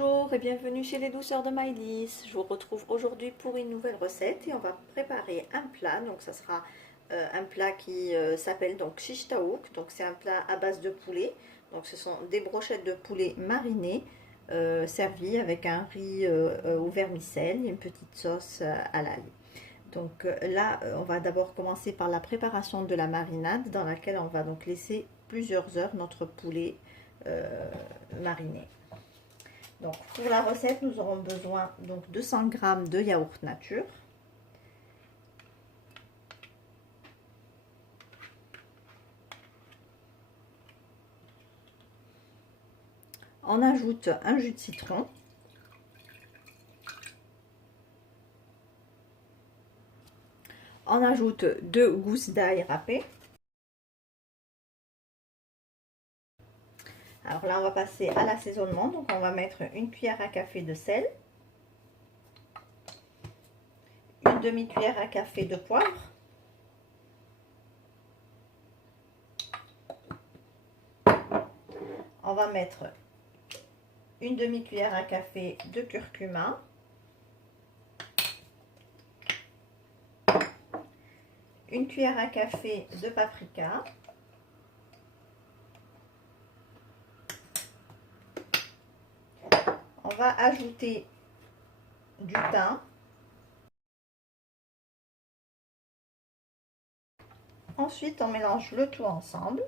Bonjour et bienvenue chez les douceurs de Maïlis. Je vous retrouve aujourd'hui pour une nouvelle recette et on va préparer un plat. Donc ça sera un plat qui s'appelle donc shish taouk. Donc c'est un plat à base de poulet. Donc ce sont des brochettes de poulet marinées servies avec un riz au vermicelle et une petite sauce à l'ail. Donc là on va d'abord commencer par la préparation de la marinade dans laquelle on va donc laisser plusieurs heures notre poulet mariné. Donc pour la recette, nous aurons besoin donc de 200 g de yaourt nature. On ajoute un jus de citron. On ajoute 2 gousses d'ail râpées. Alors là, on va passer à l'assaisonnement. Donc on va mettre une cuillère à café de sel, une demi-cuillère à café de poivre, on va mettre une demi-cuillère à café de curcuma, une cuillère à café de paprika, on va ajouter du thym. Ensuite, on mélange le tout ensemble.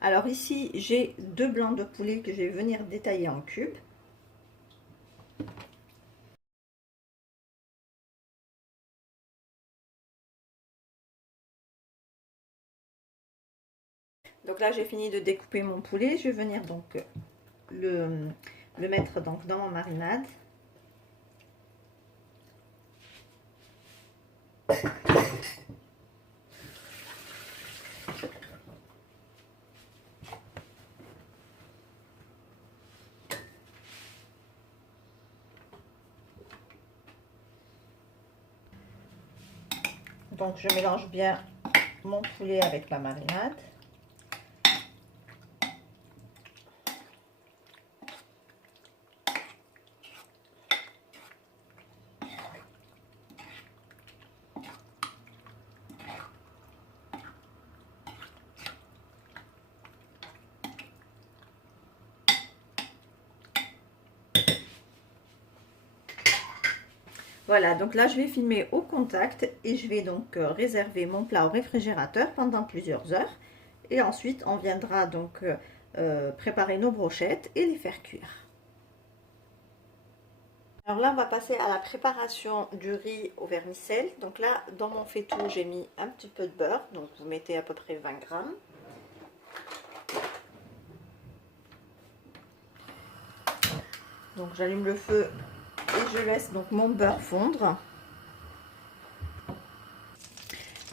Alors ici, j'ai 2 blancs de poulet que je vais venir détailler en cubes. Donc là, j'ai fini de découper mon poulet. Je vais venir donc le mettre donc dans ma marinade. Donc je mélange bien mon poulet avec la marinade. Voilà, donc là je vais filmer au contact et je vais donc réserver mon plat au réfrigérateur pendant plusieurs heures. Et ensuite on viendra donc préparer nos brochettes et les faire cuire. Alors là on va passer à la préparation du riz au vermicelle. Donc là dans mon faitout j'ai mis un petit peu de beurre, donc vous mettez à peu près 20 grammes. Donc j'allume le feu et je laisse donc mon beurre fondre.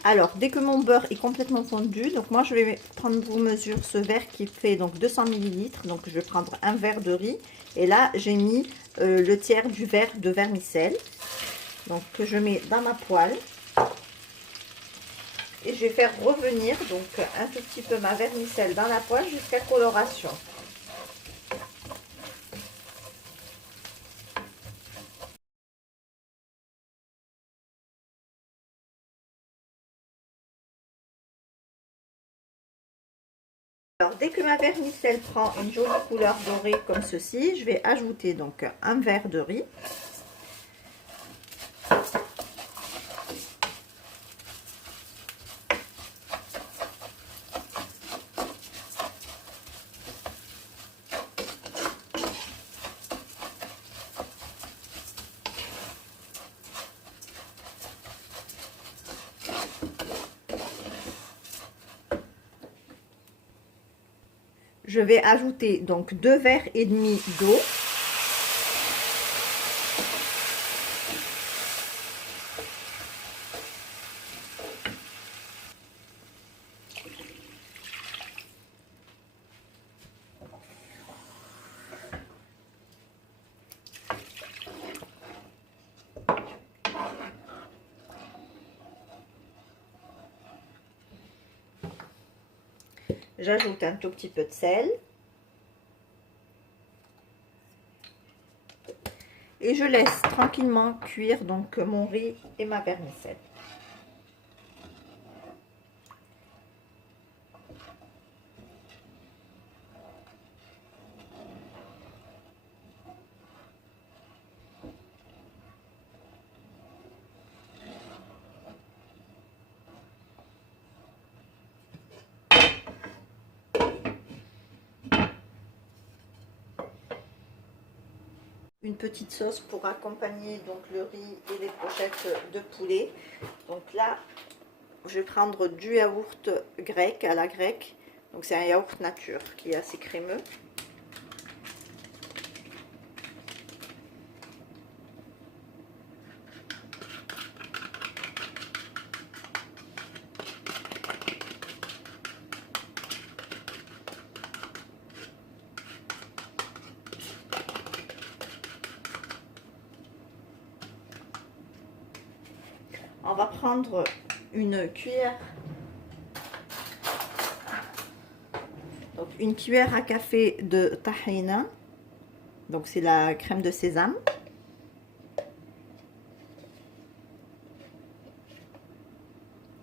Alors dès que mon beurre est complètement fondu, donc moi je vais prendre pour mesure ce verre qui fait donc 200 ml. Donc je vais prendre un verre de riz et là j'ai mis le tiers du verre de vermicelle, donc que je mets dans ma poêle. Et je vais faire revenir donc un tout petit peu ma vermicelle dans la poêle jusqu'à coloration. Alors dès que ma vermicelle prend une jolie couleur dorée comme ceci, je vais ajouter donc un verre de riz. Je vais ajouter donc 2 verres et demi d'eau. J'ajoute un tout petit peu de sel. Et je laisse tranquillement cuire donc mon riz et ma vermicelle. Une petite sauce pour accompagner donc le riz et les brochettes de poulet. Donc là, je vais prendre du yaourt grec à la grecque. Donc c'est un yaourt nature qui est assez crémeux. On va prendre une cuillère, donc une cuillère à café de tahina, donc c'est la crème de sésame.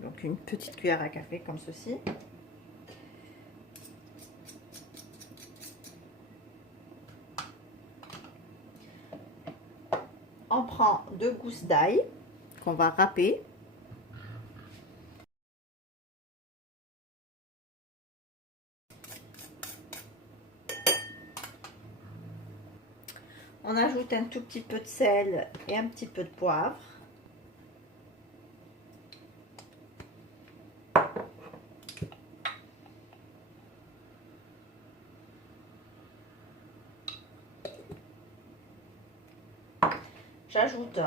Donc une petite cuillère à café comme ceci. On prend 2 gousses d'ail qu'on va râper. On ajoute un tout petit peu de sel et un petit peu de poivre. J'ajoute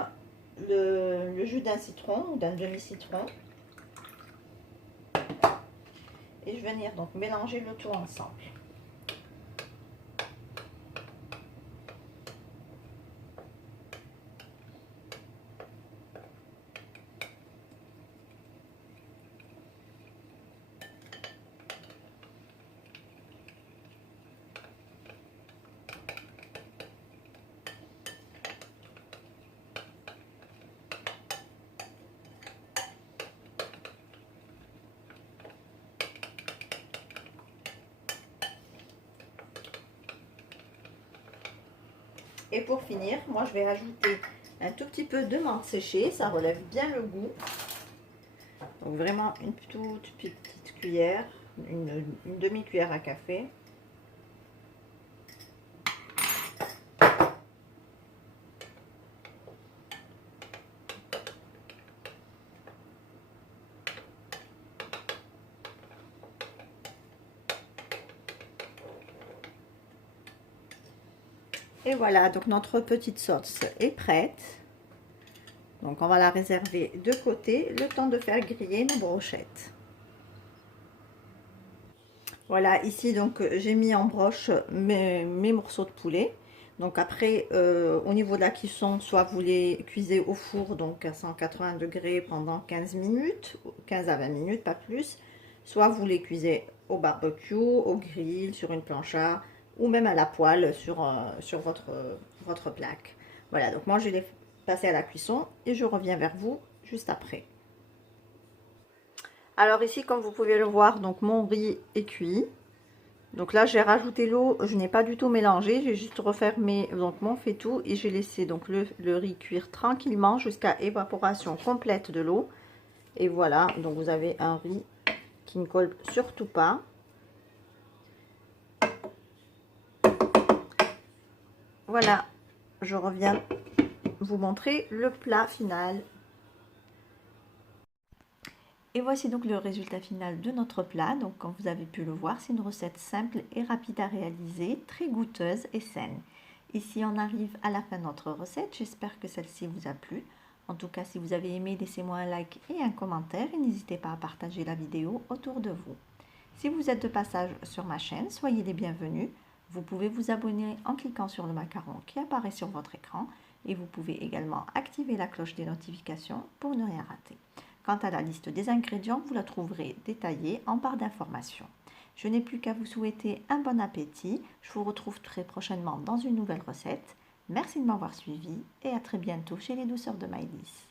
le jus d'un citron ou d'un demi-citron. Et je vais venir donc mélanger le tout ensemble. Et pour finir, moi je vais rajouter un tout petit peu de menthe séchée, ça relève bien le goût. Donc vraiment une toute petite cuillère, une demi-cuillère à café. Et voilà, donc notre petite sauce est prête. Donc on va la réserver de côté, le temps de faire griller nos brochettes. Voilà, ici donc j'ai mis en broche mes morceaux de poulet. Donc après, au niveau de la cuisson, soit vous les cuisez au four, donc à 180 degrés pendant 15 minutes, 15 à 20 minutes, pas plus. Soit vous les cuisez au barbecue, au grill, sur une plancha, ou même à la poêle sur votre plaque. Voilà, donc moi je les passer à la cuisson et je reviens vers vous juste après. Alors ici, comme vous pouvez le voir, donc mon riz est cuit. Donc là, j'ai rajouté l'eau, je n'ai pas du tout mélangé, j'ai juste refermé donc mon faitout et j'ai laissé donc le riz cuire tranquillement jusqu'à évaporation complète de l'eau. Et voilà, donc vous avez un riz qui ne colle surtout pas. Voilà, je reviens vous montrer le plat final. Et voici donc le résultat final de notre plat. Donc comme vous avez pu le voir, c'est une recette simple et rapide à réaliser, très goûteuse et saine. Ici on arrive à la fin de notre recette, j'espère que celle-ci vous a plu. En tout cas, si vous avez aimé, laissez-moi un like et un commentaire et n'hésitez pas à partager la vidéo autour de vous. Si vous êtes de passage sur ma chaîne, soyez les bienvenus. Vous pouvez vous abonner en cliquant sur le macaron qui apparaît sur votre écran et vous pouvez également activer la cloche des notifications pour ne rien rater. Quant à la liste des ingrédients, vous la trouverez détaillée en barre d'informations. Je n'ai plus qu'à vous souhaiter un bon appétit. Je vous retrouve très prochainement dans une nouvelle recette. Merci de m'avoir suivi et à très bientôt chez les douceurs de Maëlys.